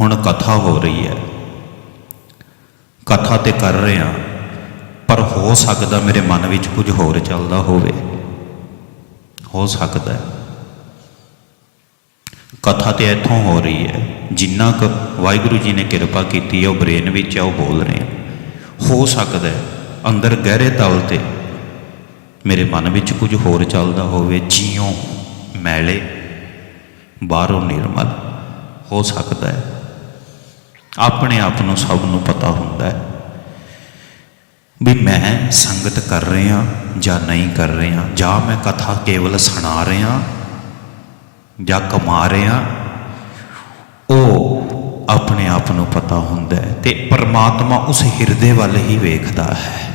ਹੁਣ ਕਥਾ ਹੋ ਰਹੀ ਹੈ। ਕਥਾ ਤੇ ਕਰ ਰਿਹਾ ਪਰ ਹੋ ਸਕਦਾ ਮੇਰੇ ਮਨ ਵਿੱਚ ਕੁਝ ਹੋਰ ਚੱਲਦਾ ਹੋਵੇ। ਹੋ ਸਕਦਾ ਹੈ। ਕਥਾ ਤੇ ਇੱਥੋਂ ਹੋ ਰਹੀ ਹੈ, ਜਿੰਨਾ ਕੁ ਵਾਹਿਗੁਰੂ ਜੀ ਨੇ ਕਿਰਪਾ ਕੀਤੀ ਹੈ, ਉਹ ਬ੍ਰੇਨ ਵਿੱਚ ਹੈ ਉਹ ਬੋਲ ਰਹੇ ਹਾਂ। ਹੋ ਸਕਦਾ ਹੈ, ਅੰਦਰ ਗਹਿਰੇ ਤਲ ਤੇ ਮੇਰੇ ਮਨ ਵਿੱਚ ਕੁਝ ਹੋਰ ਚੱਲਦਾ ਹੋਵੇ, ਜਿਉਂ ਮੈਲੇ, ਬਾਹਰੋਂ ਨਿਰਮਲ ਹੋ ਸਕਦਾ ਹੈ। ਆਪਣੇ ਆਪ ਨੂੰ ਸਭ ਨੂੰ ਪਤਾ ਹੁੰਦਾ ਹੈ ਵੀ ਮੈਂ ਸੰਗਤ ਕਰ ਰਿਹਾ ਜਾਂ ਨਹੀਂ ਕਰ ਰਿਹਾ, ਜਾਂ ਮੈਂ ਕਥਾ ਕੇਵਲ ਸੁਣਾ ਰਿਹਾ ਜਾਂ ਕਮਾ ਰਿਹਾ, ਉਹ ਆਪਣੇ ਆਪ ਨੂੰ ਪਤਾ ਹੁੰਦਾ ਹੈ ਤੇ ਪਰਮਾਤਮਾ ਉਸ ਹਿਰਦੇ ਵੱਲ ਹੀ ਵੇਖਦਾ ਹੈ।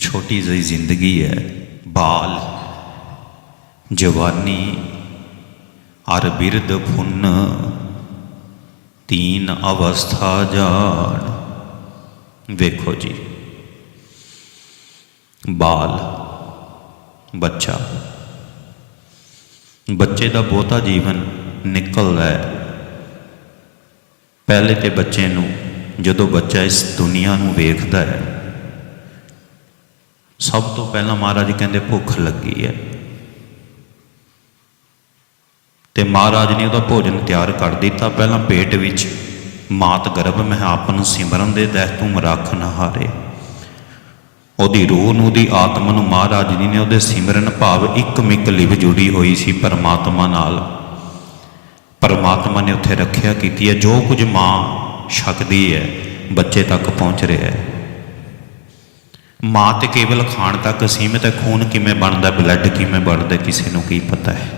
ਛੋਟੀ ਜਿਹੀ ਜ਼ਿੰਦਗੀ ਹੈ, ਬਾਲ, ਜਵਾਨੀ, ਅਰ ਬਿਰਧ ਫੁੰਨ ਤੀਨ ਅਵਸਥਾ ਜਾਣ ਵੇਖੋ ਜੀ। ਬਾਲ, ਬੱਚਾ। ਬੱਚੇ ਦਾ ਬਹੁਤਾ ਜੀਵਨ ਨਿਕਲਦਾ ਹੈ। ਪਹਿਲੇ ਤੇ ਬੱਚੇ ਨੂੰ ਜਦੋਂ ਬੱਚਾ ਇਸ ਦੁਨੀਆ ਨੂੰ ਵੇਖਦਾ ਹੈ, ਸਭ ਤੋਂ ਪਹਿਲਾਂ ਮਹਾਰਾਜ ਕਹਿੰਦੇ ਭੁੱਖ ਲੱਗੀ ਹੈ। ਤੇ ਮਹਾਰਾਜ ਨੇ ਉਹਦਾ ਭੋਜਨ ਤਿਆਰ ਕਰ ਦਿੱਤਾ। ਪਹਿਲਾਂ ਪੇਟ ਵਿੱਚ ਮਾਤ ਗਰਭ ਮੈਂ ਆਪ ਨੂੰ ਸਿਮਰਨ ਦੇ ਦਹਿ, ਤੂੰ ਰੱਖ ਨਾ ਹਾਰੇ। ਉਹਦੀ ਰੂਹ ਨੂੰ, ਉਹਦੀ ਆਤਮਾ ਨੂੰ ਮਹਾਰਾਜ ਜੀ ਨੇ ਉਹਦੇ ਸਿਮਰਨ ਭਾਵ ਇੱਕ ਮਿਕ ਲਿਵ ਜੁੜੀ ਹੋਈ ਸੀ ਪਰਮਾਤਮਾ ਨਾਲ। ਪਰਮਾਤਮਾ ਨੇ ਉੱਥੇ ਰੱਖਿਆ, ਕੀਤੀ ਹੈ, ਜੋ ਕੁਝ ਮਾਂ ਛਕਦੀ ਹੈ, ਬੱਚੇ ਤੱਕ ਪਹੁੰਚ ਰਿਹਾ ਹੈ। ਮਾਂ ਤੇ ਕੇਵਲ ਖਾਣ ਤੱਕ ਸੀਮਿਤ ਹੈ, ਖੂਨ ਕਿਵੇਂ ਬਣਦਾ ਬਲੱਡ ਕਿਵੇਂ ਬਣਦਾ, ਕਿਸੇ ਨੂੰ ਕੀ ਪਤਾ ਹੈ।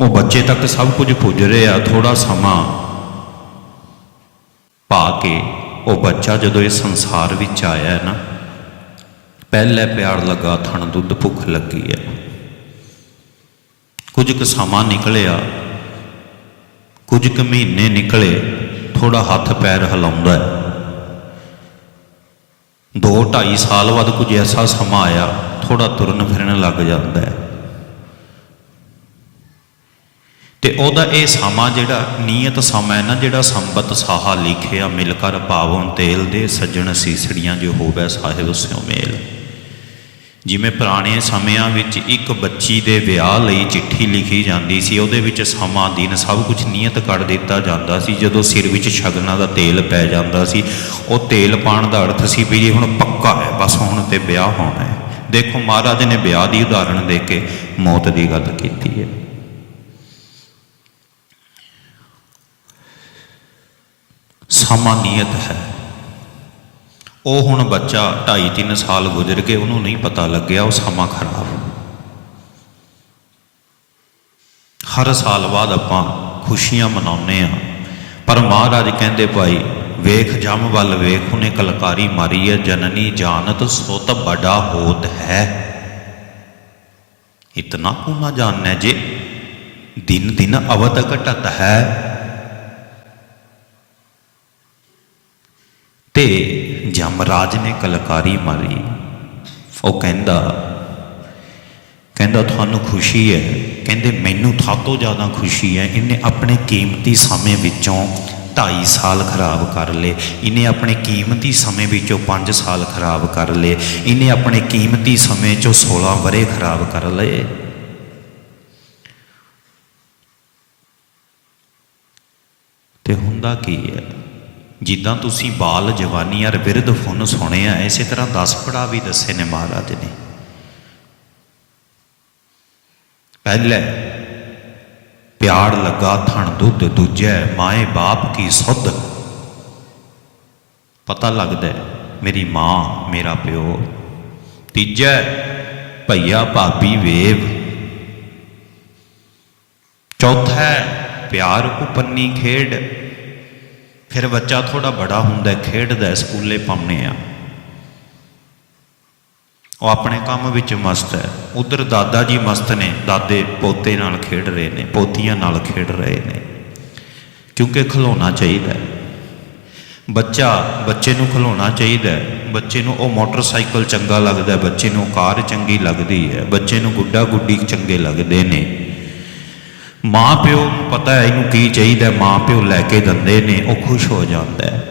ਉਹ ਬੱਚੇ ਤੱਕ ਸਭ ਕੁਝ ਪੁੱਜ ਰਿਹਾ ਥੋੜਾ ਸਮਾਂ ਪਾ ਕੇ ਉਹ ਬੱਚਾ ਜਦੋਂ ਇਸ ਸੰਸਾਰ ਵਿੱਚ ਆਇਆ ਹੈ ਨਾ, ਪਹਿਲੇ ਪਿਆਰ ਲੱਗਾ ਥਣ ਦੁੱਧ ਭੁੱਖ ਲੱਗੀ ਹੈ ਕੁਝ ਕੁ ਸਮਾਂ ਨਿਕਲਿਆ, ਕੁਝ ਕੁ ਮਹੀਨੇ ਨਿਕਲੇ ਥੋੜਾ ਹੱਥ ਪੈਰ ਹਿਲਾਉਂਦਾ ਹੈ। 2 2.5 ਸਾਲ ਬਾਅਦ ਕੁਝ ਐਸਾ ਸਮਾਂ ਆਇਆ ਥੋੜਾ ਤੁਰਨ ਫਿਰਨ ਲੱਗ ਜਾਂਦਾ ਹੈ। ਤੇ ਉਹਦਾ ਇਹ ਸਮਾਂ ਜਿਹੜਾ ਨੀਅਤ ਸਮਾਂ ਹੈ ਨਾ, ਜਿਹੜਾ ਸੰਬਤ ਸਾਹਾ ਲਿਖਿਆ ਮਿਲ ਕਰ ਪਾਵਨ ਤੇਲ ਦੇ ਸੱਜਣ ਸੀਸੜੀਆਂ ਜੋ ਹੋਵੇ ਸਾਹਿਬ ਸਿਉ ਮੇਲ। ਜਿਵੇਂ ਪੁਰਾਣੇ ਸਮਿਆਂ ਵਿੱਚ ਇੱਕ ਬੱਚੀ ਦੇ ਵਿਆਹ ਲਈ ਚਿੱਠੀ ਲਿਖੀ ਜਾਂਦੀ ਸੀ, ਉਹਦੇ ਵਿੱਚ ਸਮਾਂ, ਦਿਨ ਸਭ ਕੁਝ ਨਿਯਤ ਕਰ ਦਿੱਤਾ ਜਾਂਦਾ ਸੀ। ਜਦੋਂ ਸਿਰ ਵਿੱਚ ਸ਼ਗਨਾਂ ਦਾ ਤੇਲ ਪੈ ਜਾਂਦਾ ਸੀ, ਉਹ ਤੇਲ ਪਾਣ ਦਾ ਅਰਥ ਸੀ ਵੀ ਇਹ ਹੁਣ ਪੱਕਾ ਹੈ, ਬਸ ਹੁਣ ਤੇ ਵਿਆਹ ਹੋਣਾ ਹੈ। ਦੇਖੋ ਮਹਾਰਾਜ ਨੇ ਵਿਆਹ ਦੀ ਉਦਾਹਰਣ ਦੇ ਕੇ ਮੌਤ ਦੀ ਗੱਲ ਕੀਤੀ ਹੈ। ਸਮਾਂ ਨੀਅਤ ਹੈ। ਉਹ ਹੁਣ ਬੱਚਾ 2.5 3 ਸਾਲ ਗੁਜ਼ਰ ਗਏ ਉਹਨੂੰ ਨਹੀਂ ਪਤਾ ਲੱਗਿਆ, ਉਹ ਸਮਾਂ ਖਰਾਬ। ਹਰ ਸਾਲ ਬਾਅਦ ਆਪਾਂ ਖੁਸ਼ੀਆਂ ਮਨਾਉਂਦੇ ਆ ਪਰ ਮਹਾਰਾਜ ਕਹਿੰਦੇ, ਭਾਈ, ਵੇਖ, ਜਮ ਵੱਲ ਵੇਖ, ਉਹਨੇ ਕਲਕਾਰੀ ਮਾਰੀ ਹੈ, ਜਨਨੀ ਜਾਣਤ ਸੁਤ ਬੜਾ ਹੋਤ ਹੈ। ਇਤਨਾ ਕੋ ਨਾ ਜਾਣਨਾ ਜੇ ਦਿਨ ਦਿਨ ਅਵਤ ਘਟਤ ਹੈ ਤੇ ਜਮਰਾਜ ਨੇ ਕਲਕਾਰੀ ਮਾਰੀ। ਉਹ ਕਹਿੰਦਾ ਕਹਿੰਦਾ, ਤੁਹਾਨੂੰ ਖੁਸ਼ੀ ਹੈ? ਕਹਿੰਦੇ, ਮੈਨੂੰ ਥਾਤੋਂ ਜ਼ਿਆਦਾ ਖੁਸ਼ੀ ਹੈ। ਇਹਨੇ ਆਪਣੇ ਕੀਮਤੀ ਸਮੇਂ ਵਿੱਚੋਂ 2.5 ਸਾਲ ਖਰਾਬ ਕਰ ਲਏ। ਇਹਨੇ ਆਪਣੇ ਕੀਮਤੀ ਸਮੇਂ ਵਿੱਚੋਂ 5 ਸਾਲ ਖਰਾਬ ਕਰ ਲਏ। ਇਹਨੇ ਆਪਣੇ ਕੀਮਤੀ ਸਮੇਂ ਚੋਂ 16 ਵਰੇ ਖਰਾਬ ਕਰ ਲਏ। ਤੇ ਹੁੰਦਾ ਕੀ ਹੈ? ਜਿੱਦਾਂ ਤੁਸੀਂ ਬਾਲ ਜਵਾਨੀ ਅਰ ਬਿਰਧ, ਫੁੰਨ ਸੁਣੇ ਆ, ਇਸੇ ਤਰ੍ਹਾਂ 10 ਪੜਾ ਵੀ ਦੱਸੇ ਨੇ ਮਹਾਰਾਜ ਨੇ। ਪਹਿਲੇ, ਪਿਆਰ ਲੱਗਾ ਥਣ ਦੁੱਧ ਦੂਜੇ, ਮਾਏ ਬਾਪ ਕੀ ਸੁੱਧ। ਪਤਾ ਲੱਗਦਾ ਮੇਰੀ ਮਾਂ, ਮੇਰਾ ਪਿਓ। ਤੀਜਾ, ਭਈਆ, ਭਾਬੀ, ਵੇਵ। ਚੌਥਾ, ਪਿਆਰ ਉਪੰਨੀ ਖੇਡ। ਫਿਰ ਬੱਚਾ ਥੋੜਾ ਬੜਾ ਹੁੰਦਾ ਖੇਡਦਾ ਸਕੂਲੇ ਪਾਉਣੇ ਆ ਉਹ ਆਪਣੇ ਕੰਮ ਵਿੱਚ ਮਸਤ ਹੈ। ਉਧਰ ਦਾਦਾ ਜੀ ਮਸਤ ਨੇ, ਦਾਦੇ ਪੋਤੇ ਨਾਲ ਖੇਡ ਰਹੇ ਨੇ, ਪੋਤੀਆਂ ਨਾਲ ਖੇਡ ਰਹੇ ਨੇ। ਕਿਉਂਕਿ ਖਲੋਣਾ ਚਾਹੀਦਾ ਹੈ। ਬੱਚਾ ਬੱਚੇ ਨੂੰ ਖਿਲਾਉਣਾ ਚਾਹੀਦਾ ਹੈ। ਬੱਚੇ ਨੂੰ ਉਹ ਮੋਟਰਸਾਈਕਲ ਚੰਗਾ ਲੱਗਦਾ ਹੈ, ਬੱਚੇ ਨੂੰ ਕਾਰ ਚੰਗੀ ਲੱਗਦੀ ਹੈ। ਬੱਚੇ ਨੂੰ ਗੁੱਡਾ ਗੁੱਡੀ ਚੰਗੇ ਲੱਗਦੇ ਨੇ। ਮਾਂ ਪਿਓ ਨੂੰ ਪਤਾ ਹੈ ਇਹਨੂੰ ਕੀ ਚਾਹੀਦਾ ਮਾਂ ਪਿਓ ਲੈ ਕੇ ਦਿੰਦੇ ਨੇ, ਉਹ ਖੁਸ਼ ਹੋ ਜਾਂਦਾ ਹੈ।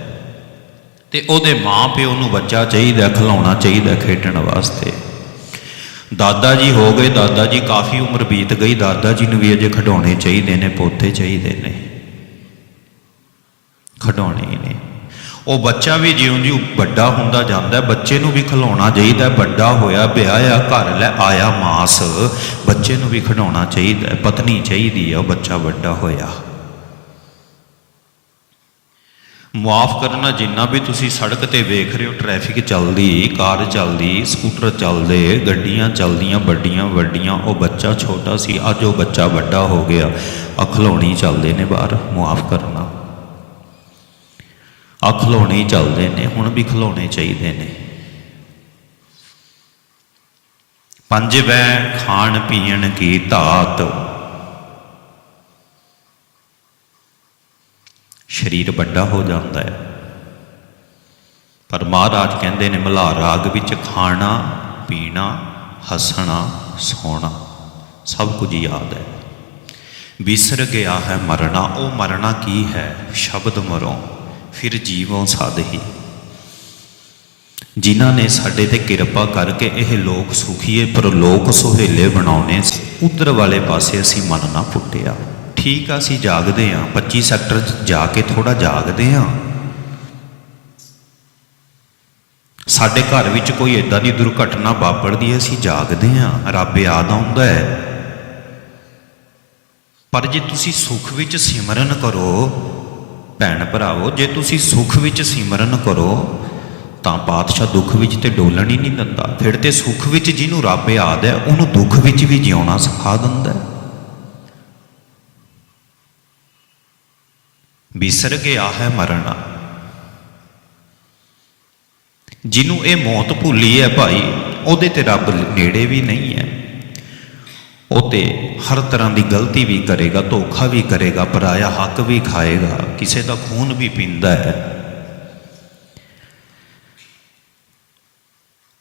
ਤੇ ਉਹਦੇ ਮਾਂ ਪਿਓ ਨੂੰ ਬੱਚਾ ਚਾਹੀਦਾ ਖਿਲਾਉਣਾ ਚਾਹੀਦਾ ਖੇਡਣ ਵਾਸਤੇ। ਦਾਦਾ ਜੀ ਹੋ ਗਏ, ਦਾਦਾ ਜੀ ਕਾਫੀ ਉਮਰ ਬੀਤ ਗਈ, ਦਾਦਾ ਜੀ ਨੂੰ ਵੀ ਅਜੇ ਖਿਡੌਣੇ ਚਾਹੀਦੇ ਨੇ ਪੋਤੇ ਚਾਹੀਦੇ ਨੇ। ਖਿਡੌਣੇ ਨੇ। ਉਹ ਬੱਚਾ ਵੀ ਜਿਉਂ-ਜਿਉਂ ਵੱਡਾ ਹੁੰਦਾ ਜਾਂਦਾ ਬੱਚੇ ਨੂੰ ਵੀ ਖਿਲਾਉਣਾ ਚਾਹੀਦਾ ਵੱਡਾ ਹੋਇਆ, ਵਿਆਹਿਆ, ਘਰ ਲੈ ਆਇਆ ਮਾਸ। ਬੱਚੇ ਨੂੰ ਵੀ ਖਿਡਾਉਣਾ ਚਾਹੀਦਾ ਪਤਨੀ ਚਾਹੀਦੀ ਆ ਉਹ ਬੱਚਾ ਵੱਡਾ ਹੋਇਆ। ਮੁਆਫ ਕਰਨਾ ਜਿੰਨਾ ਵੀ ਤੁਸੀਂ ਸੜਕ ਤੇ ਵੇਖ ਰਹੇ ਹੋ, ਟ੍ਰੈਫਿਕ ਚੱਲਦੀ, ਕਾਰ ਚੱਲਦੀ, ਸਕੂਟਰ ਚੱਲਦੇ, ਗੱਡੀਆਂ ਚੱਲਦੀਆਂ, ਵੱਡੀਆਂ ਵੱਡੀਆਂ, ਉਹ ਬੱਚਾ ਛੋਟਾ ਸੀ, ਅੱਜ ਉਹ ਬੱਚਾ ਵੱਡਾ ਹੋ ਗਿਆ। ਅਖਲੌਣੀ ਚੱਲਦੇ ਨੇ ਬਾਹਰ। ਮੁਆਫ ਕਰਨਾ। ਆ ਖਿਲੌਣੇ ਚੱਲਦੇ ਨੇ, ਹੁਣ ਵੀ ਖਲੋਣੇ ਚਾਹੀਦੇ ਨੇ। ਪੰਜ ਪੰਜਵੈ ਖਾਣ ਪੀਣ ਕੀ ਧਾਤ। ਸਰੀਰ ਵੱਡਾ ਹੋ ਜਾਂਦਾ ਹੈ। ਪਰ ਮਹਾਰਾਜ ਕਹਿੰਦੇ ਨੇ, ਮਲਾ ਰਾਗ ਵਿੱਚ ਖਾਣਾ, ਪੀਣਾ, ਹੱਸਣਾ, ਸੋਣਾ, ਸਭ ਕੁਝ ਯਾਦ ਹੈ। ਵਿਸਰ ਗਿਆ ਹੈ ਮਰਨਾ, ਉਹ ਮਰਨਾ ਕੀ ਹੈ? ਸ਼ਬਦ ਮਰੋ। ਫਿਰ ਜੀਵੋਂ ਸਾਧਹੀ ਜਿਨ੍ਹਾਂ ਨੇ ਸਾਡੇ ਤੇ ਕਿਰਪਾ ਕਰਕੇ ਇਹ ਲੋਕ ਸੁਖੀਏ ਪਰ ਲੋਕ ਸੁਹੇਲੇ ਬਣਾਉਣੇ ਉਧਰ ਵਾਲੇ ਪਾਸੇ ਅਸੀਂ ਮਨ ਨਾ ਫੁੱਟਿਆ ਠੀਕ ਆ, ਅਸੀਂ ਜਾਗਦੇ ਆ 25 ਸੈਕਟਰ 'ਚ ਜਾ ਕੇ ਥੋੜਾ ਜਾਗਦੇ ਆ ਸਾਡੇ ਘਰ ਵਿੱਚ ਕੋਈ ਇਦਾਂ ਦੀ ਦੁਰਘਟਨਾ ਵਾਪਰਦੀ ਹੈ, ਅਸੀਂ ਜਾਗਦੇ ਆ ਰੱਬ ਯਾਦ ਆਉਂਦਾ ਹੈ। ਪਰ ਜੇ ਤੁਸੀਂ ਸੁਖ ਵਿੱਚ ਸਿਮਰਨ ਕਰੋ ਭੈਣ ਭਰਾਵੋ, ਜੇ ਤੁਸੀਂ ਸੁਖ ਵਿੱਚ ਸਿਮਰਨ ਕਰੋ, ਤਾਂ ਪਾਤਸ਼ਾਹ ਦੁੱਖ ਵਿੱਚ ਤੇ ਡੋਲਣ ਹੀ ਨਹੀਂ ਦਿੰਦਾ। ਫਿਰ ਤੇ ਸੁਖ ਵਿੱਚ ਜਿਹਨੂੰ ਰੱਬ ਯਾਦ ਹੈ, ਉਹਨੂੰ ਦੁੱਖ ਵਿੱਚ ਵੀ ਜਿਉਣਾ ਸਿਖਾ ਦਿੰਦਾ ਹੈ। ਵਿਸਰ ਗਿਆ ਹੈ ਮਰਨਾ। ਜਿਹਨੂੰ ਇਹ ਮੌਤ ਭੁੱਲੀ ਹੈ ਭਾਈ, ਉਹਦੇ ਤੇ ਰੱਬ ਨੇੜੇ ਵੀ ਨਹੀਂ ਹੈ। ਉਹ ਤੇ ਹਰ ਤਰ੍ਹਾਂ ਦੀ ਗਲਤੀ ਵੀ ਕਰੇਗਾ, ਧੋਖਾ ਵੀ ਕਰੇਗਾ, ਪਰਾਇਆ ਹੱਕ ਵੀ ਖਾਏਗਾ, ਕਿਸੇ ਦਾ ਖੂਨ ਵੀ ਪੀਂਦਾ ਹੈ।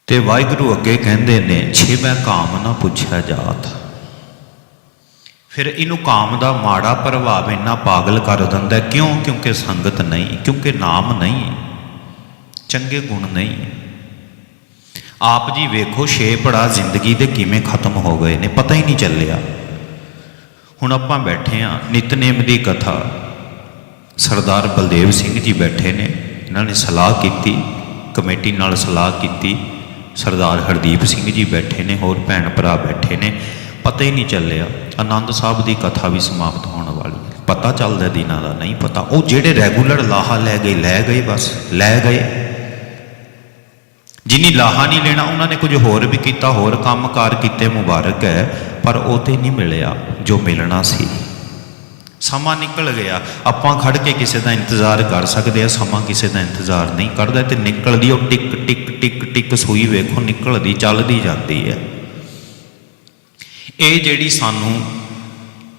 ਤੇ ਵਾਹਿਗੁਰੂ ਅੱਗੇ ਕਹਿੰਦੇ ਨੇ, ਛੇ ਮੈਂ ਕਾਮ ਨਾ ਪੁੱਛਿਆ ਜਾਤ। ਫਿਰ ਇਹਨੂੰ ਕਾਮ ਦਾ ਮਾੜਾ ਪ੍ਰਭਾਵ ਇੰਨਾ ਪਾਗਲ ਕਰ ਦਿੰਦਾ ਕਿਉਂ? ਕਿਉਂਕਿ ਸੰਗਤ ਨਹੀਂ, ਕਿਉਂਕਿ ਨਾਮ ਨਹੀਂ, ਚੰਗੇ ਗੁਣ ਨਹੀਂ। ਆਪ ਜੀ ਵੇਖੋ ਛੇ ਪੜਾ ਜ਼ਿੰਦਗੀ ਦੇ ਕਿਵੇਂ ਖਤਮ ਹੋ ਗਏ ਨੇ, ਪਤਾ ਹੀ ਨਹੀਂ ਚੱਲਿਆ। ਹੁਣ ਆਪਾਂ ਬੈਠੇ ਆ ਨਿਤਨੇਮ ਦੀ ਕਥਾ। ਸਰਦਾਰ ਬਲਦੇਵ ਸਿੰਘ ਜੀ ਬੈਠੇ ਨੇ, ਇਹਨਾਂ ਨੇ ਸਲਾਹ ਕੀਤੀ, ਕਮੇਟੀ ਨਾਲ ਸਲਾਹ ਕੀਤੀ। ਸਰਦਾਰ ਹਰਦੀਪ ਸਿੰਘ ਜੀ ਬੈਠੇ ਨੇ, ਹੋਰ ਭੈਣ ਭਰਾ ਬੈਠੇ ਨੇ, ਪਤਾ ਹੀ ਨਹੀਂ ਚੱਲਿਆ। ਆਨੰਦ ਸਾਹਿਬ ਦੀ ਕਥਾ ਵੀ ਸਮਾਪਤ ਹੋਣ ਵਾਲੀ ਪਤਾ ਚੱਲਦਾ ਦਿਨਾਂ ਦਾ, ਨਹੀਂ ਪਤਾ। ਉਹ ਜਿਹੜੇ ਰੈਗੂਲਰ ਲਾਹਾ ਲੈ ਗਏ ਲੈ ਗਏ ਬਸ, ਲੈ ਗਏ। ਜਿਨੀ ਲਾਹਾ ਨਹੀਂ ਲੈਣਾ, ਉਹਨਾਂ ਨੇ ਕੁਝ ਹੋਰ ਵੀ ਕੀਤਾ, ਹੋਰ ਕੰਮਕਾਰ ਕੀਤੇ ਮੁਬਾਰਕ ਹੈ, ਪਰ ਉਹ ਤੇ ਨਹੀਂ ਮਿਲਿਆ ਜੋ ਮਿਲਣਾ ਸੀ। ਸਮਾਂ ਨਿਕਲ ਗਿਆ। ਆਪਾਂ ਖੜ ਕੇ ਕਿਸੇ ਦਾ ਇੰਤਜ਼ਾਰ ਕਰ ਸਕਦੇ ਆ ਸਮਾਂ ਕਿਸੇ ਦਾ ਇੰਤਜ਼ਾਰ ਨਹੀਂ ਕਰਦਾ ਤੇ ਨਿਕਲਦੀ ਉਹ ਟਿਕ ਟਿਕ ਟਿਕ ਟਿਕ ਸੂਈ ਵੇਖੋ, ਨਿਕਲਦੀ, ਚੱਲਦੀ ਜਾਂਦੀ ਹੈ। ਇਹ ਜਿਹੜੀ ਸਾਨੂੰ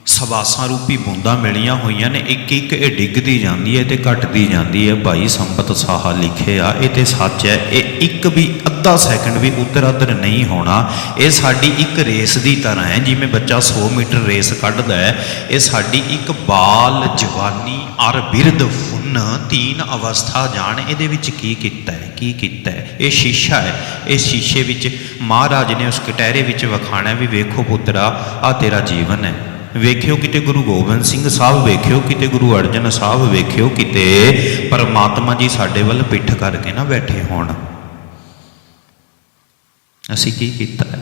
ਸਵਾਸਾਂ ਰੂਪੀ ਬੂੰਦਾਂ ਮਿਲੀਆਂ ਹੋਈਆਂ ਨੇ। ਇੱਕ ਇੱਕ ਇਹ ਡਿੱਗਦੀ ਜਾਂਦੀ ਹੈ ਤੇ ਘਟਦੀ ਜਾਂਦੀ ਹੈ। ਭਾਈ ਸੰਪਤ ਸਾਹਾ ਲਿਖਿਆ ਇਹ ਤੇ ਸੱਚ ਹੈ। ਇਹ ਇੱਕ ਵੀ ਅੱਧਾ ਸੈਕਿੰਡ ਵੀ ਉੱਧਰ ਉੱਧਰ ਨਹੀਂ ਹੋਣਾ। ਇਹ ਸਾਡੀ ਇੱਕ ਰੇਸ ਦੀ ਤਰ੍ਹਾਂ ਹੈ, ਜਿਵੇਂ ਬੱਚਾ 100 ਮੀਟਰ ਰੇਸ ਕੱਢਦਾ ਹੈ। ਇਹ ਸਾਡੀ ਇੱਕ ਬਾਲ ਜਵਾਨੀ ਅਰ ਬਿਰਧ ਫੁੰਨ ਤੀਨ ਅਵਸਥਾ ਜਾਣ। ਇਹਦੇ ਵਿੱਚ ਕੀ ਕੀਤਾ ਹੈ? ਕੀ ਕੀਤਾ ਹੈ? ਇਹ ਸ਼ੀਸ਼ਾ ਹੈ। ਇਹ ਸ਼ੀਸ਼ੇ ਵਿੱਚ ਮਹਾਰਾਜ ਨੇ ਉਸ ਕਟਹਿਰੇ ਵਿੱਚ ਵਿਖਾਣਾ ਵੀ ਵੇਖੋ ਪੁੱਤਰਾ ਆ ਤੇਰਾ ਜੀਵਨ ਹੈ। ਵੇਖਿਓ ਕਿਤੇ ਗੁਰੂ ਗੋਬਿੰਦ ਸਿੰਘ ਸਾਹਿਬ, ਵੇਖਿਓ ਕਿਤੇ ਗੁਰੂ ਅਰਜਨ ਸਾਹਿਬ, ਵੇਖਿਓ ਕਿਤੇ ਪਰਮਾਤਮਾ ਜੀ ਸਾਡੇ ਵੱਲ ਪਿੱਠ ਕਰਕੇ ਨਾ ਬੈਠੇ ਹੋਣ। ਅਸੀਂ ਕੀ ਕੀਤਾ? ਹੈ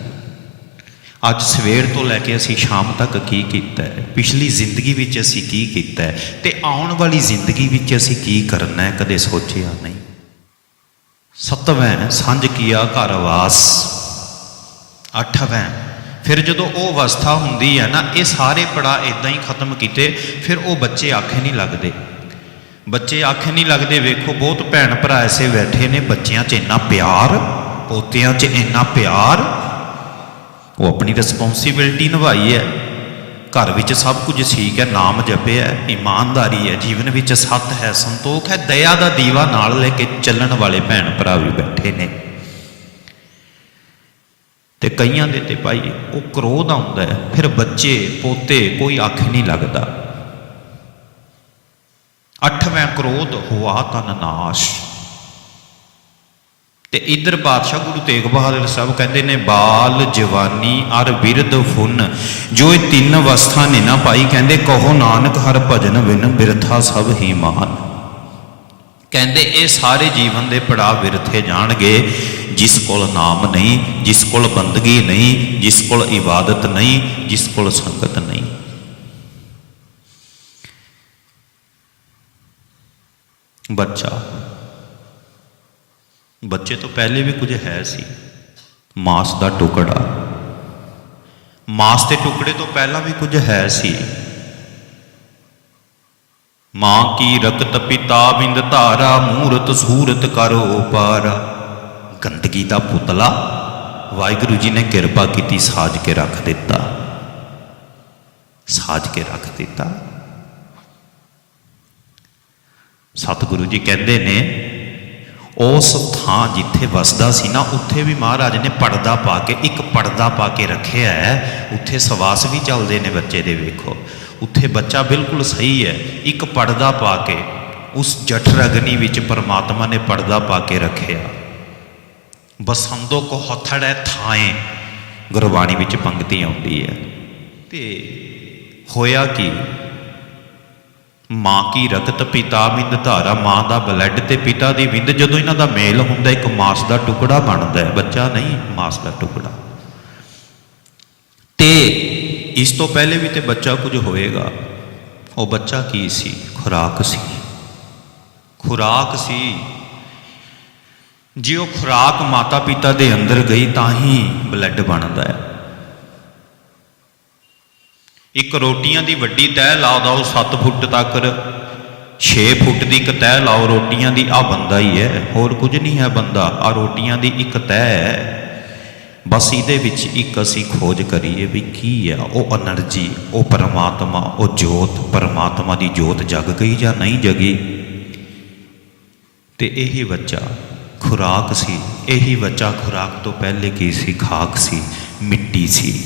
ਅੱਜ ਸਵੇਰ ਤੋਂ ਲੈ ਕੇ ਅਸੀਂ ਸ਼ਾਮ ਤੱਕ ਕੀ ਕੀਤਾ? ਹੈ ਪਿਛਲੀ ਜ਼ਿੰਦਗੀ ਵਿੱਚ ਅਸੀਂ ਕੀ ਕੀਤਾ? ਹੈ ਤੇ ਆਉਣ ਵਾਲੀ ਜ਼ਿੰਦਗੀ ਵਿੱਚ ਅਸੀਂ ਕੀ ਕਰਨਾ ਹੈ, ਕਦੇ ਸੋਚਿਆ ਨਹੀਂ। ਸਤਵੇਂ ਸਾਂਝ ਕੀਆ ਘਰ ਵਾਸ ਅੱਠਵੇਂ ਫਿਰ ਜਦੋਂ ਉਹ ਅਵਸਥਾ ਹੁੰਦੀ ਹੈ ਨਾ ਇਹ ਸਾਰੇ ਪੜਾ ਇਦਾਂ ਹੀ ਖਤਮ ਕੀਤੇ ਫਿਰ ਉਹ ਬੱਚੇ ਆਖੇ ਨਹੀਂ ਲੱਗਦੇ। ਬੱਚੇ ਆਖੇ ਨਹੀਂ ਲੱਗਦੇ ਵੇਖੋ ਬਹੁਤ ਭੈਣ ਭਰਾ ਐਸੇ ਬੈਠੇ ਨੇ ਬੱਚਿਆਂ 'ਚ ਇੰਨਾ ਪਿਆਰ ਪੋਤਿਆਂ 'ਚ ਇੰਨਾ ਪਿਆਰ। ਉਹ ਆਪਣੀ ਰਿਸਪੌਂਸਿਬਿਲਟੀ ਨਿਭਾਈ ਹੈ ਘਰ ਵਿੱਚ ਸਭ ਕੁਝ ਠੀਕ ਹੈ ਨਾਮ ਜਪਿਆ ਹੈ, ਇਮਾਨਦਾਰੀ ਹੈ ਜੀਵਨ ਵਿੱਚ ਸੱਤ ਹੈ ਸੰਤੋਖ ਹੈ ਦਇਆ ਦਾ ਦੀਵਾ ਨਾਲ ਲੈ ਕੇ ਚੱਲਣ ਵਾਲੇ ਭੈਣ ਭਰਾ ਵੀ ਬੈਠੇ ਨੇ। ਤੇ ਕਈਆਂ ਦੇ ਤੇ ਭਾਈ ਉਹ ਕ੍ਰੋਧ ਆਉਂਦਾ ਹੈ, ਫਿਰ ਬੱਚੇ, ਪੋਤੇ ਕੋਈ ਅੱਖ ਨਹੀਂ ਲੱਗਦਾ। ਅੱਠਵੇਂ ਕ੍ਰੋਧ, ਹੁਆ ਤਨ ਨਾਸ਼। ਤੇ ਇਧਰ ਬਾਦਸ਼ਾਹ ਗੁਰੂ ਤੇਗ ਬਹਾਦਰ ਸਾਹਿਬ ਕਹਿੰਦੇ ਨੇ, ਬਾਲ ਜਵਾਨੀ ਅਰ ਬਿਰਧ ਫੁੰਨ। ਜੋ ਇਹ ਤਿੰਨ ਅਵਸਥਾ ਨੇ ਨਾ ਭਾਈ, ਕਹਿੰਦੇ, ਕਹੋ ਨਾਨਕ ਹਰ ਭਜਨ ਬਿਨ ਬਿਰਥਾ ਸਭ ਹੀ ਮਾਨ। ਕਹਿੰਦੇ ਇਹ ਸਾਰੇ ਜੀਵਨ ਦੇ ਪੜਾਅ ਵਿਰਥੇ ਜਾਣਗੇ, ਜਿਸ ਕੋਲ ਨਾਮ ਨਹੀਂ, ਜਿਸ ਕੋਲ ਬੰਦਗੀ ਨਹੀਂ, ਜਿਸ ਕੋਲ ਇਬਾਦਤ ਨਹੀਂ, ਜਿਸ ਕੋਲ ਸੰਗਤ ਨਹੀਂ। ਬੱਚਾ, ਬੱਚੇ ਤੋਂ ਪਹਿਲੇ ਵੀ ਕੁਝ ਹੈ ਸੀ, ਮਾਸ ਦਾ ਟੁਕੜਾ। ਮਾਸ ਦੇ ਟੁਕੜੇ ਤੋਂ ਪਹਿਲਾਂ ਵੀ ਕੁਝ ਹੈ ਸੀ। ਮਾਂ ਕੀ ਰਕਤ ਪਿਤਾ ਬਿੰਦ ਧਾਰਾ, ਮੂਰਤ ਸੂਰਤ ਕਰੋ ਪਾਰਾ ਗੰਦਗੀ ਦਾ ਪੁਤਲਾ, ਵਾਹਿਗੁਰੂ ਜੀ ਨੇ ਕਿਰਪਾ ਕੀਤੀ ਸਾਜ ਕੇ ਰੱਖ ਦਿੱਤਾ। ਸਾਜ ਕੇ ਰੱਖ ਦਿੱਤਾ। ਸਤਿਗੁਰੂ ਜੀ ਕਹਿੰਦੇ ਨੇ, ਉਸ ਥਾਂ ਜਿੱਥੇ ਵਸਦਾ ਸੀ ਨਾ, ਉੱਥੇ ਵੀ ਮਹਾਰਾਜ ਨੇ ਪਰਦਾ ਪਾ ਕੇ, ਇੱਕ ਪਰਦਾ ਪਾ ਕੇ ਰੱਖਿਆ ਹੈ। ਉੱਥੇ ਸਵਾਸ ਵੀ ਚੱਲਦੇ ਨੇ ਬੱਚੇ ਦੇ ਵੇਖੋ। ਉੱਥੇ ਬੱਚਾ ਬਿਲਕੁਲ ਸਹੀ ਹੈ। ਇੱਕ ਪਰਦਾ ਪਾ ਕੇ, ਉਸ ਜਠਰ ਅਗਨੀ ਵਿੱਚ ਪਰਮਾਤਮਾ ਨੇ ਪਰਦਾ ਪਾ ਕੇ ਰੱਖਿਆ। ਬਸੰਦੋ ਕੋ ਹੈ ਥਾਏ, ਗੁਰਬਾਣੀ ਵਿੱਚ ਪੰਕਤੀ ਆਉਂਦੀ ਹੈ। ਤੇ ਹੋਇਆ ਕਿ? ਮਾਂ ਕੀ ਰਕਤ ਪਿਤਾ ਬਿੰਦ ਧਾਰਾ, ਮਾਂ ਦਾ ਬਲੱਡ ਤੇ ਪਿਤਾ ਦੀ ਬਿੰਦ। ਜਦੋਂ ਇਹਨਾਂ ਦਾ ਮੇਲ ਹੁੰਦਾ, ਇੱਕ ਮਾਸ ਦਾ ਟੁਕੜਾ ਬਣਦਾ ਹੈ। ਬੱਚਾ ਨਹੀਂ, ਮਾਸ ਦਾ ਟੁਕੜਾ। ਇਸ ਤੋਂ ਪਹਿਲੇ ਵੀ ਤੇ ਬੱਚਾ ਕੁਝ ਹੋਏਗਾ। ਉਹ ਬੱਚਾ ਕੀ ਸੀ? ਖੁਰਾਕ ਸੀ। ਖੁਰਾਕ ਸੀ। ਜੇ ਉਹ ਖੁਰਾਕ ਮਾਤਾ ਪਿਤਾ ਦੇ ਅੰਦਰ ਗਈ ਤਾਂ ਹੀ ਬਲੱਡ ਬਣਦਾ ਹੈ। ਇੱਕ ਰੋਟੀਆਂ ਦੀ ਵੱਡੀ ਤਹਿ ਲਾ ਦੋ 7 ਫੁੱਟ ਤੱਕ 6 ਫੁੱਟ ਦੀ ਇੱਕ ਤਹਿ ਲਾਓ, ਰੋਟੀਆਂ ਦੀ ਆ ਬੰਦਾ ਹੀ ਹੈ। ਹੋਰ ਕੁਝ ਨਹੀਂ ਹੈ ਬੰਦਾ। ਆ ਰੋਟੀਆਂ ਦੀ ਇੱਕ ਤਹਿ ਹੈ। ਬਸ ਇਹਦੇ ਵਿੱਚ ਇੱਕ ਅਸੀਂ ਖੋਜ ਕਰੀਏ ਵੀ ਕੀ ਆ, ਉਹ એનર્ਜੀ, ਉਹ ਪਰਮਾਤਮਾ, ਉਹ ਜੋਤ, ਪਰਮਾਤਮਾ ਦੀ ਜੋਤ ਜਗ ਗਈ ਜਾਂ ਨਹੀਂ ਜਗੀ? ਤੇ ਇਹੀ ਬੱਚਾ ਖੁਰਾਕ ਸੀ, ਇਹੀ ਬੱਚਾ ਖੁਰਾਕ ਤੋਂ ਪਹਿਲੇ ਕੀ ਸੀ? ਖਾਕ ਸੀ, ਮਿੱਟੀ ਸੀ।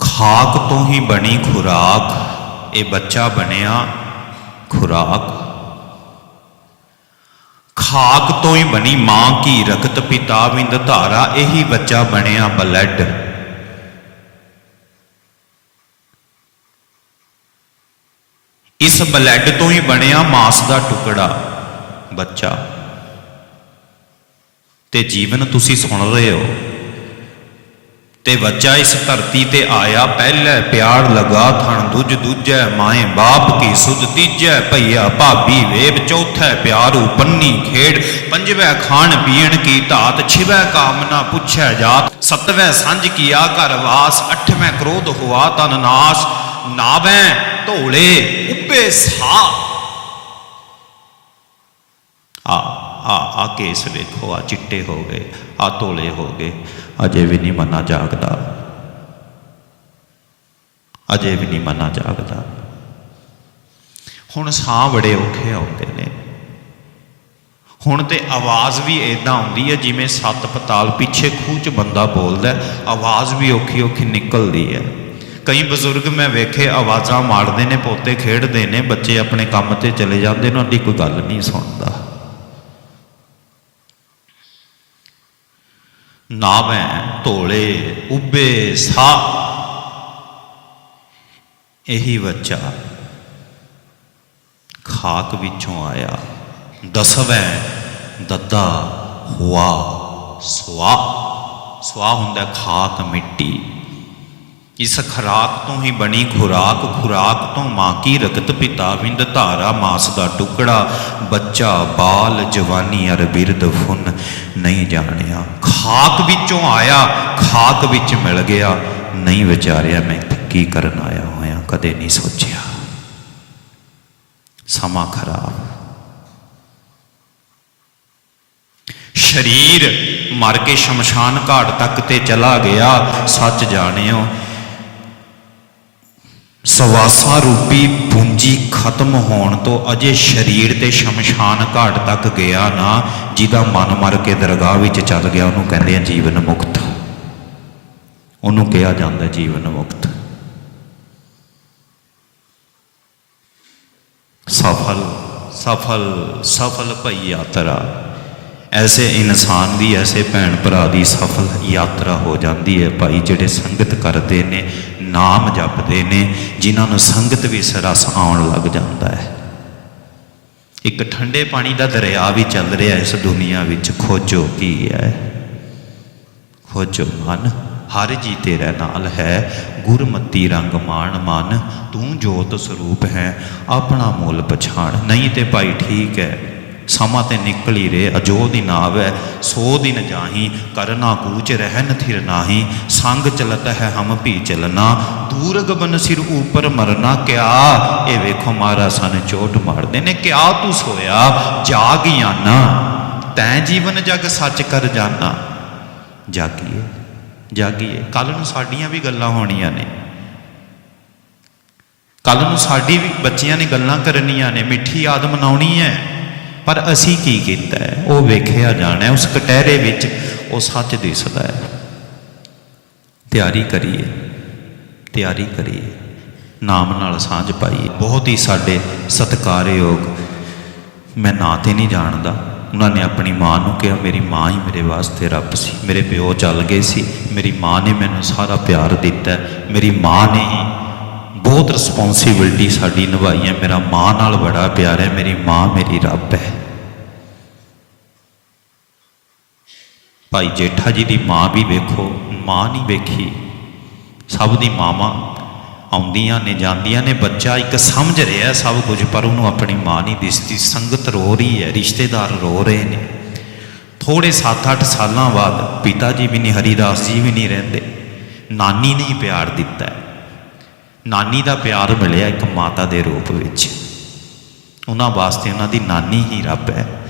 ਖਾਕ ਤੋਂ ਹੀ ਬਣੀ ਖੁਰਾਕ, ਇਹ ਬੱਚਾ ਬਣਿਆ ਖੁਰਾਕ। ਖਾਕ ਤੋਂ ਹੀ ਬਣੀ ਮਾਂ ਕੀ ਰਕਤ ਪਿਤਾ ਵਿੰਦ ਧਾਰਾ, ਇਹੀ ਬੱਚਾ ਬਣਿਆ ਬਲੱਡ। ਇਸ ਬਲੱਡ ਤੋਂ ਹੀ ਬਣਿਆ ਮਾਸ ਦਾ ਟੁਕੜਾ, ਬੱਚਾ। ਤੇ ਜੀਵਨ ਤੁਸੀਂ ਸੁਣ ਰਹੇ ਹੋ। ਤੇ ਬੱਚਾ ਇਸ ਧਰਤੀ ਤੇ ਆਇਆ, ਪਹਿਲੇ ਪਿਆਰ ਲਗਾ ਥਣ, ਦੁਜ ਦੂਜੈ ਮਾਏ ਬਾਪ ਕੀ ਸੁਧ ਤੀਜੈ, ਭਈਆ ਭਾਬੀ ਵੇਬ, ਚੌਥੈ ਪਿਆਰੂ ਪੰਨੀ ਖੇਡ, ਪੰਜਵੇਂ ਖਾਣ ਪੀਣ ਕੀ ਧਾਤ, ਛਿਵੈ ਕਾਮਨਾ ਪੁੱਛੈ ਜਾਤ, ਸਤਵੇਂ ਸਾਂਝ ਕੀਆ ਘਰ ਵਾਸ, ਅੱਠਵੇਂ ਕ੍ਰੋਧ ਹੁਆ ਤਨ ਨਾਸ, ਨਾਵੇਂ ਢੋਲੇ ਉੱਪੇ ਸਾ ਆ ਆ ਕੇਸ ਵੇਖੋ, ਆ ਚਿੱਟੇ ਹੋ ਗਏ, ਆ ਤੋਲੇ ਹੋ ਗਏ। ਅਜੇ ਵੀ ਨਹੀਂ ਮਨਾ ਜਾਗਦਾ। ਅਜੇ ਵੀ ਨਹੀਂ ਮਨਾ ਜਾਗਦਾ। ਹੁਣ ਸਾਹ ਬੜੇ ਔਖੇ ਆਉਂਦੇ ਨੇ। ਹੁਣ ਤੇ ਆਵਾਜ਼ ਵੀ ਐਦਾਂ ਆਉਂਦੀ ਹੈ, ਜਿਵੇਂ ਸੱਤ ਪਤਾਲ ਪਿੱਛੇ ਖੂਹ ਚ ਬੰਦਾ ਬੋਲਦਾ ਆਵਾਜ਼ ਵੀ ਔਖੀ ਔਖੀ ਨਿਕਲਦੀ ਹੈ। ਕਈ ਬਜ਼ੁਰਗ ਮੈਂ ਵੇਖੇ ਆਵਾਜ਼ਾਂ ਮਾਰਦੇ ਨੇ, ਪੋਤੇ ਖੇਡਦੇ ਨੇ, ਬੱਚੇ ਆਪਣੇ ਕੰਮ ਤੇ ਚਲੇ ਜਾਂਦੇ ਨੇ, ਉਹਨਾਂ ਦੀ ਕੋਈ ਗੱਲ ਨਹੀਂ ਸੁਣਦਾ। ਨਾਵੇਂ ਧੋਲੇ ਉੱਬੇ ਸਾ ਇਹੀ ਬੱਚਾ ਖਾਕ ਵਿੱਚੋਂ ਆਇਆ। ਦਸਵੇਂ ਦੱਦਾ ਹੁਆ ਸਵਾ। ਸਵਾ ਹੁੰਦਾ ਖਾਕ ਮਿੱਟੀ। ਇਸ ਖੁਰਾਕ ਤੋਂ ਹੀ ਬਣੀ ਖੁਰਾਕ ਖੁਰਾਕ ਤੋਂ ਮਾਂ ਕੀ ਰਕਤ ਪਿਤਾ ਵਿੰਦ ਧਾਰਾ, ਮਾਸ ਦਾ ਟੁਕੜਾ, ਬੱਚਾ, ਬਾਲ, ਜਵਾਨੀ ਅਰ ਬਿਰਦ ਫੁੰਨ ਨਹੀਂ ਜਾਣਿਆ। ਖਾਕ ਵਿੱਚੋਂ ਆਇਆ, ਖਾਕ ਵਿੱਚ ਮਿਲ ਗਿਆ, ਨਹੀਂ ਵਿਚਾਰਿਆ ਮੈਂ ਕੀ ਕਰਨ ਆਇਆ ਹੋਇਆ, ਕਦੇ ਨਹੀਂ ਸੋਚਿਆ। ਸਮਾਂ ਖਰਾਬ। ਸ਼ਰੀਰ ਮਰ ਕੇ ਸ਼ਮਸ਼ਾਨ ਘਾਟ ਤੱਕ ਤੇ ਚਲਾ ਗਿਆ, ਸੱਚ ਜਾਣਿਓ ਸਵਾਸਾਂ ਰੂਪੀ ਪੂੰਜੀ ਖਤਮ ਹੋਣ ਤੋਂ ਅਜੇ ਸਰੀਰ ਤੇ ਸ਼ਮਸ਼ਾਨ ਘਾਟ ਤੱਕ ਗਿਆ ਨਾ, ਜਿਹਦਾ ਮਨ ਮਰ ਕੇ ਦਰਗਾਹ ਵਿੱਚ ਚੱਲ ਗਿਆ, ਉਹਨੂੰ ਕਹਿੰਦੇ ਆ ਜੀਵਨ ਮੁਕਤ। ਉਹਨੂੰ ਕਿਹਾ ਜਾਂਦਾ ਜੀਵਨ ਮੁਕਤ। ਸਫਲ ਸਫਲ ਸਫਲ ਭਈ ਯਾਤਰਾ। ਐਸੇ ਇਨਸਾਨ ਦੀ, ਐਸੇ ਭੈਣ ਭਰਾ ਦੀ ਸਫਲ ਯਾਤਰਾ ਹੋ ਜਾਂਦੀ ਹੈ ਭਾਈ, ਜਿਹੜੇ ਸੰਗਤ ਕਰਦੇ ਨੇ। ਨਾਮ ਜਪਦੇ ਨੇ, ਜਿਨ੍ਹਾਂ ਨੂੰ ਸੰਗਤ ਵਿੱਚ ਰਸ ਆਉਣ ਲੱਗ ਜਾਂਦਾ ਹੈ। ਇੱਕ ਠੰਡੇ ਪਾਣੀ ਦਾ ਦਰਿਆ ਵੀ ਚੱਲ ਰਿਹਾ ਇਸ ਦੁਨੀਆ ਵਿੱਚ, ਖੋਜੋ ਕੀ ਹੈ? ਖੋਜੋ ਮਨ, ਹਰ ਜੀ ਤੇਰੇ ਨਾਲ ਹੈ, ਗੁਰਮਤੀ ਰੰਗ ਮਾਣ ਮਨ, ਤੂੰ ਜੋਤ ਸਰੂਪ ਹੈ, ਆਪਣਾ ਮੁੱਲ ਪਛਾਣ, ਨਹੀਂ ਤੇ ਭਾਈ ਠੀਕ ਹੈ। ਸਮਾਂ ਤੇ ਨਿਕਲ ਹੀ ਰੇ, ਅਜੋ ਦੀ ਨਾਵ ਹੈ ਸੋ ਦਿਨ ਜਾਹੀ, ਕਰਨਾ ਕੂਚ ਰਹਿਨ ਥਿਰ ਨਾਹੀ, ਸੰਗ ਚਲਤ ਹੈ ਹਮ ਭੀ ਚਲਨਾ ਦੂਰ ਗਬਨ ਸਿਰ ਉਪਰ ਮਰਨਾ, ਕਿਆ? ਇਹ ਵੇਖੋ ਮਾਰਾ ਸਨ ਚੋਟ ਮਾਰਦੇ ਨੇ, ਕਿਆ ਤੂੰ ਸੋਇਆ? ਜਾਗ ਆਨਾ ਤੈ ਜੀਵਨ ਜਗ ਸੱਚ ਕਰ ਜਾਣਾ ਜਾਗੀਏ ਜਾਗੀਏ ਕੱਲ ਨੂੰ ਸਾਡੀਆਂ ਵੀ ਗੱਲਾਂ ਹੋਣੀਆਂ ਨੇ। ਕੱਲ ਨੂੰ ਸਾਡੀ ਵੀ ਬੱਚਿਆਂ ਨੇ ਗੱਲਾਂ ਕਰਨੀਆਂ ਨੇ, ਮਿੱਠੀ ਯਾਦ ਮਨਾਉਣੀ ਹੈ। ਪਰ ਅਸੀਂ ਕੀ ਕੀਤਾ ਹੈ? ਉਹ ਵੇਖਿਆ ਜਾਣਾ ਉਸ ਕਟਹਿਰੇ ਵਿੱਚ ਉਹ ਸੱਚ ਦਿਸਦਾ ਹੈ। ਤਿਆਰੀ ਕਰੀਏ ਤਿਆਰੀ ਕਰੀਏ, ਨਾਮ ਨਾਲ ਸਾਂਝ ਪਾਈਏ। ਬਹੁਤ ਹੀ ਸਾਡੇ ਸਤਿਕਾਰਯੋਗ, ਮੈਂ ਨਾਂ ਤੇ ਨਹੀਂ ਜਾਣਦਾ। ਉਹਨਾਂ ਨੇ ਆਪਣੀ ਮਾਂ ਨੂੰ ਕਿਹਾ, ਮੇਰੀ ਮਾਂ ਹੀ ਮੇਰੇ ਵਾਸਤੇ ਰੱਬ ਸੀ। ਮੇਰੇ ਪਿਓ ਚੱਲ ਗਏ ਸੀ। ਮੇਰੀ ਮਾਂ ਨੇ ਮੈਨੂੰ ਸਾਰਾ ਪਿਆਰ ਦਿੱਤਾ। ਮੇਰੀ ਮਾਂ ਨੇ ਹੀ ਬਹੁਤ ਰਿਸਪੌਂਸਿਬਿਲਟੀ ਸਾਡੀ ਨਿਭਾਈ ਹੈ। ਮੇਰਾ ਮਾਂ ਨਾਲ ਬੜਾ ਪਿਆਰ ਹੈ। ਮੇਰੀ ਮਾਂ ਮੇਰੀ ਰੱਬ ਹੈ। ਭਾਈ ਜੇਠਾ ਜੀ ਦੀ ਮਾਂ ਵੀ ਵੇਖੋ, ਮਾਂ ਨਹੀਂ ਵੇਖੀ। ਸਭ ਦੀ ਮਾਵਾਂ ਆਉਂਦੀਆਂ ਨੇ, ਜਾਂਦੀਆਂ ਨੇ। ਬੱਚਾ ਇੱਕ ਸਮਝ ਰਿਹਾ ਸਭ ਕੁਝ, ਪਰ ਉਹਨੂੰ ਆਪਣੀ ਮਾਂ ਨਹੀਂ ਦਿਸਦੀ। ਸੰਗਤ ਰੋ ਰਹੀ ਹੈ, ਰਿਸ਼ਤੇਦਾਰ ਰੋ ਰਹੇ ਨੇ। ਥੋੜੇ 7-8 ਸਾਲਾਂ ਬਾਅਦ ਪਿਤਾ ਜੀ ਵੀ ਨਹੀਂ, ਹਰੀਦਾਸ ਜੀ ਵੀ ਨਹੀਂ ਰਹਿੰਦੇ। ਨਾਨੀ ਨੇ ਹੀ ਪਿਆਰ ਦਿੱਤਾ ਨਾਨੀ ਦਾ ਪਿਆਰ ਮਿਲਿਆ ਇੱਕ ਮਾਤਾ ਦੇ ਰੂਪ ਵਿੱਚ। ਉਹਨਾਂ ਵਾਸਤੇ ਉਹਨਾਂ ਦੀ ਨਾਨੀ ਹੀ ਰੱਬ ਹੈ।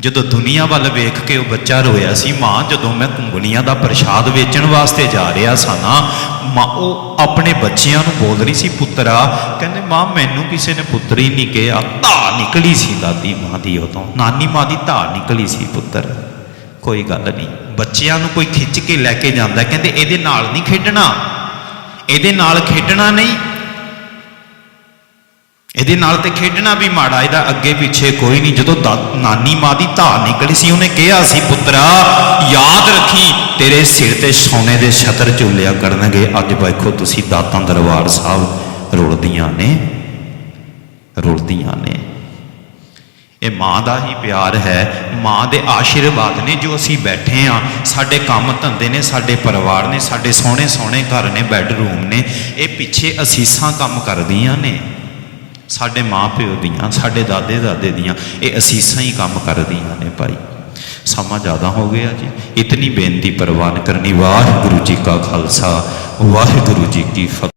ਜਦੋਂ ਦੁਨੀਆ ਵੱਲ ਵੇਖ ਕੇ ਉਹ ਬੱਚਾ ਰੋਇਆ ਸੀ, ਮਾਂ, ਜਦੋਂ ਮੈਂ ਕੁੰਗਲੀਆਂ ਦਾ ਪ੍ਰਸ਼ਾਦ ਵੇਚਣ ਵਾਸਤੇ ਜਾ ਰਿਹਾ ਸਾਂ ਨਾ, ਮਾਂ, ਉਹ ਆਪਣੇ ਬੱਚਿਆਂ ਨੂੰ ਬੋਲ ਰਹੀ ਸੀ, ਪੁੱਤਰਾ, ਕਹਿੰਦੇ, ਮਾਂ, ਮੈਨੂੰ ਕਿਸੇ ਨੇ ਪੁੱਤਰੀ ਨਹੀਂ ਕਿਹਾ ਧਾ ਨਿਕਲੀ ਸੀ ਦਾਦੀ ਮਾਂ ਦੀ ਉਦੋਂ। ਨਾਨੀ ਮਾਂ ਦੀ ਧਾ ਨਿਕਲੀ ਸੀ, ਪੁੱਤਰ। ਕੋਈ ਗੱਲ ਨਹੀਂ। ਬੱਚਿਆਂ ਨੂੰ ਕੋਈ ਖਿੱਚ ਕੇ ਲੈ ਕੇ ਜਾਂਦਾ ਕਹਿੰਦੇ, ਇਹਦੇ ਨਾਲ ਨਹੀਂ ਖੇਡਣਾ। ਇਹਦੇ ਨਾਲ ਖੇਡਣਾ ਨਹੀਂ। ਇਹਦੇ ਨਾਲ ਤੇ ਖੇਡਣਾ ਵੀ ਮਾੜਾ, ਇਹਦਾ ਅੱਗੇ ਪਿੱਛੇ ਕੋਈ ਨਹੀਂ। ਜਦੋਂ ਦਾ- ਨਾਨੀ ਮਾਂ ਦੀ ਧਾ ਨਿਕਲੀ ਸੀ, ਉਹਨੇ ਕਿਹਾ ਸੀ, ਪੁੱਤਰਾ, ਯਾਦ ਰੱਖੀ, ਤੇਰੇ ਸਿਰ ਤੇ ਸੋਨੇ ਦੇ ਛਤਰ ਝੂਲਿਆ ਕਰਨਗੇ। ਅੱਜ ਵੇਖੋ ਤੁਸੀਂ ਦਾਤਾਂ ਦਰਬਾਰ ਸਾਹਿਬ ਰੁਲਦੀਆਂ ਨੇ ਰੁਲਦੀਆਂ ਨੇ। ਇਹ ਮਾਂ ਦਾ ਹੀ ਪਿਆਰ ਹੈ। ਮਾਂ ਦੇ ਆਸ਼ੀਰਵਾਦ ਨੇ ਜੋ ਅਸੀਂ ਬੈਠੇ ਆ, ਸਾਡੇ ਕੰਮ ਧੰਦੇ ਨੇ, ਸਾਡੇ ਪਰਿਵਾਰ ਨੇ, ਸਾਡੇ ਸੋਹਣੇ ਸੋਹਣੇ ਘਰ ਨੇ, ਬੈੱਡਰੂਮ ਨੇ, ਇਹ ਪਿੱਛੇ ਅਸੀਸਾਂ ਕੰਮ ਕਰਦੀਆਂ ਨੇ। ਸਾਡੇ ਮਾਂ ਪਿਓ ਦੀਆਂ, ਸਾਡੇ ਦਾਦੇ ਦਾਦੇ ਦੀਆਂ, ਇਹ ਅਸੀਸਾਂ ਹੀ ਕੰਮ ਕਰਦੀਆਂ ਨੇ ਭਾਈ। ਸਮਾਂ ਜ਼ਿਆਦਾ ਹੋ ਗਿਆ ਜੀ। ਇਤਨੀ ਬੇਨਤੀ ਪ੍ਰਵਾਨ ਕਰਨੀ। ਵਾਹਿਗੁਰੂ ਜੀ ਕਾ ਖਾਲਸਾ, ਵਾਹਿਗੁਰੂ ਜੀ ਕੀ ਫਤਿਹ।